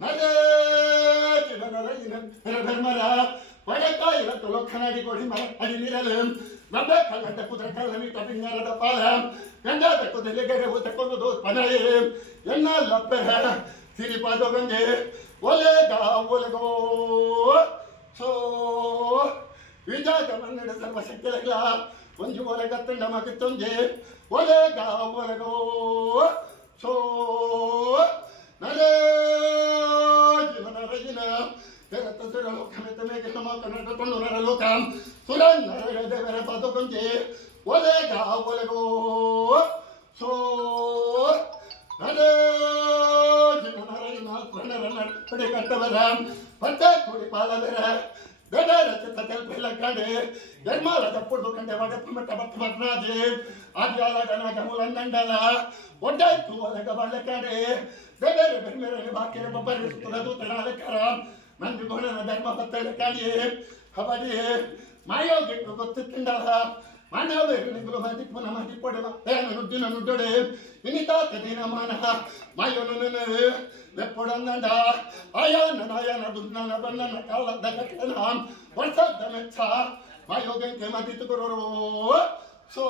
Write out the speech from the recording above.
ನರೇ ಧರ್ಮರ ಒಡೆತ ಇವತ್ತು ಲೋಕನಾಡಿ ಕೊಡಿ ಮರ ಅಡಿ ನೀರಲು ನಮ್ಮ ಕಲ್ಲಂತ ಕುದುರೆ ಕಲ್ಲನಿ ತಪಿಂಗರದ ಪಾಲ ಗಂಗಾದ ಕುದುರೆ ಗೆರೆ ತಕ್ಕೊಂಡು ಪನಳೆ ಎನ್ನ ಲಪ್ಪೆರ ಸಿರಿಪಾದ ಗಂಗೆ ಒಲೆಗ ಒಲೆಗೋ ಸೋ ವಿಜಾಗ ಮನ್ನಡ ಸರ್ವಶಕ್ತಿಗಳ ಒಂಜು ಒಲೆಗ ತಂಡ ಮಗಿತ್ತೊಂಜೆ ಒಲೆಗ ಒಲೆಗೋ ಸೋ ನರೇ ಜೀವನ ರಜಿನ ಲೋಕ ಸುರನ್ ದೇವರ ಪಾದಕೊಂಜೆ ಒಲೆಗ ಒಲೆಗೋ ಸೋ ನರೇ ಜೀವನ ರಜಿನ ಪಡೆ ಕಟ್ಟವರ ಪಟ್ಟ ಕೂಡಿ ಪಾಲವರ ಗಡರ ಚಿತ್ತ ಕಲ್ಪೆಲ್ಲ ಕಾಡೆ ಧರ್ಮಾಲದ ಪುಡ್ದು ಕಂಡೆ ವಡಪ ಮಟ್ಟ ಬತ್ತ ಮತ್ನಾಜೆ ಆದ್ಯಾಲ ಗನಗ ಮುಲಂದಂಡಲ ಒಡ್ಡಾಯ್ತು ಒಲೆಗ ಬಳ್ಳ ಕಾಡೆ ಗಡರ ಬೆಮ್ಮೆರಲಿ ಬಾಕಿರ ಬಬ್ಬರಿಸುತ್ತದೆ ತಡಾಲಕರ ನಂದು ಗೋಣನ ಧರ್ಮ ಬತ್ತಳ ಕಾಡಿ ಕಬಡ್ಡಿ ಮಾಯೋಗಿಟ್ಟು ಗೊತ್ತಿಂಡಲ ಮಾನವೇರುಗಳು ಮದಿಪ್ಪುನ ಮದಿಪ್ಪೊಡೆವ ಏನು ನುಡ್ಡಿನ ನುಡ್ಡೊಡೆ ಇನಿತಾ ಕದಿನ ಮಾನಹ ಮಾಯೋನ ವೆಪ್ಪೊಡಂದಂಡ ಆಯಾನ ದುರ್ನನ ಬಣ್ಣನ ಕಾಲದ ಕಟ್ಟನ ವರ್ಷದ ಮೆಚ್ಚ ಮಾಯೋಗಂಗೆ ಮದಿತ್ತು ಗುರು ಸೋ